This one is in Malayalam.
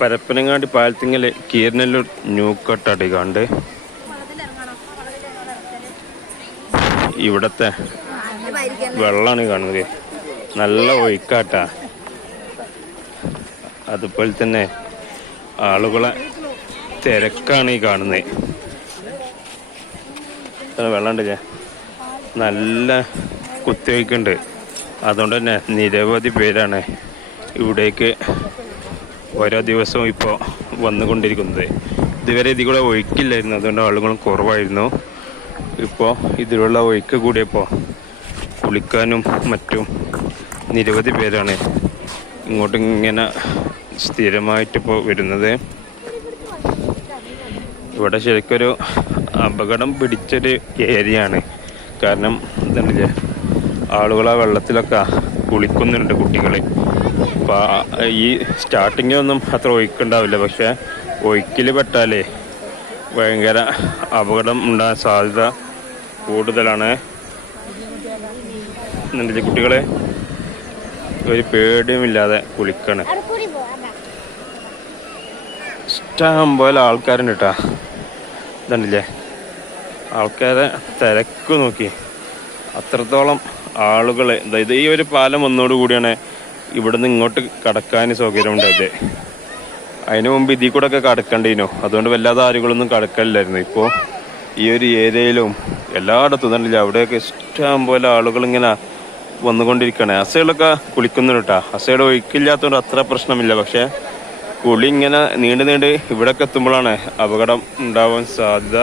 പരപ്പനങ്ങാടി പാലത്തിങ്ങൽ കീരനല്ലൂർ ന്യൂക്കട്ടടി കണ്ട് ഇവിടത്തെ വെള്ളമാണ് കാണുന്നത്. നല്ല ഒഴുക്കാട്ടാ. അതുപോലെ തന്നെ ആളുകളെ തിരക്കാണ് ഈ കാണുന്നത്. ഇത്ര വെള്ളം ഉണ്ടല്ലേ നല്ല കുത്തിവയ്ക്കുണ്ട്. അതുകൊണ്ട് തന്നെ നിരവധി പേരാണ് ഇവിടേക്ക് ഓരോ ദിവസവും ഇപ്പോൾ വന്നുകൊണ്ടിരിക്കുന്നത്. ഇതുവരെ ഇതിൽ കൂടെ ഒഴുക്കില്ലായിരുന്നു. അതുകൊണ്ട് ആളുകളും കുറവായിരുന്നു. ഇപ്പോൾ ഇതിലുള്ള ഒഴുക്ക് കൂടിയപ്പോൾ കുളിക്കാനും മറ്റും നിരവധി പേരാണ് ഇങ്ങോട്ട് ഇങ്ങനെ സ്ഥിരമായിട്ടിപ്പോൾ വരുന്നത്. ഇവിടെ ശരിക്കൊരു അപകടം പിടിച്ചൊരു ഏരിയയാണ്. കാരണം എന്താണില്ലേ ആളുകൾ ആ വെള്ളത്തിലൊക്കെ കുളിക്കുന്നുണ്ട് കുട്ടികൾ അപ്പോൾ ഈ സ്റ്റാർട്ടിങ്ങൊന്നും അത്ര ഒഴുക്കുണ്ടാവില്ല. പക്ഷേ ഒഴുക്കിൽ പെട്ടാലേ ഭയങ്കര അപകടം ഉണ്ടാകാൻ സാധ്യത കൂടുതലാണ്. എന്നിട്ട് കുട്ടികളെ? ഒരു പേടിയുമില്ലാതെ കുളിക്കണം. ഇഷ്ടം പോലെ ആൾക്കാരുണ്ട് കേട്ടാ ഇതുണ്ടല്ലേ? ആൾക്കാരെ തിരക്ക് നോക്കി. അത്രത്തോളം ആളുകൾ ഇത് ഈ ഒരു പാലം ഒന്നോടുകൂടിയാണ് കൂടിയാണ് ഇവിടുന്ന് ഇങ്ങോട്ട് കടക്കാൻ സൗകര്യമുണ്ടായത് അതിനു മുമ്പ് ഇതിൽ കൂടെ ഒക്കെ കടക്കണ്ടീനു. അതുകൊണ്ട് വല്ലാതെ ആരുകളൊന്നും കടക്കലില്ലായിരുന്നു. ഇപ്പോൾ ഈ ഒരു ഏരിയയിലും എല്ലായിടത്തും ഇതുണ്ടല്ലേ അവിടെയൊക്കെ ഇഷ്ടം പോലെ ആളുകൾ ഇങ്ങനെ വന്നുകൊണ്ടിരിക്കുകയാണ് അസകളൊക്കെ കുളിക്കുന്നുണ്ട് കേട്ടാ അസയുടെ ഒഴുക്കില്ലാത്തതുകൊണ്ട് അത്ര പ്രശ്നമില്ല. പക്ഷേ കുളി ഇങ്ങനെ നീണ്ടു നീണ്ട് ഇവിടൊക്കെ എത്തുമ്പോഴാണ് അപകടം ഉണ്ടാവാൻ സാധ്യത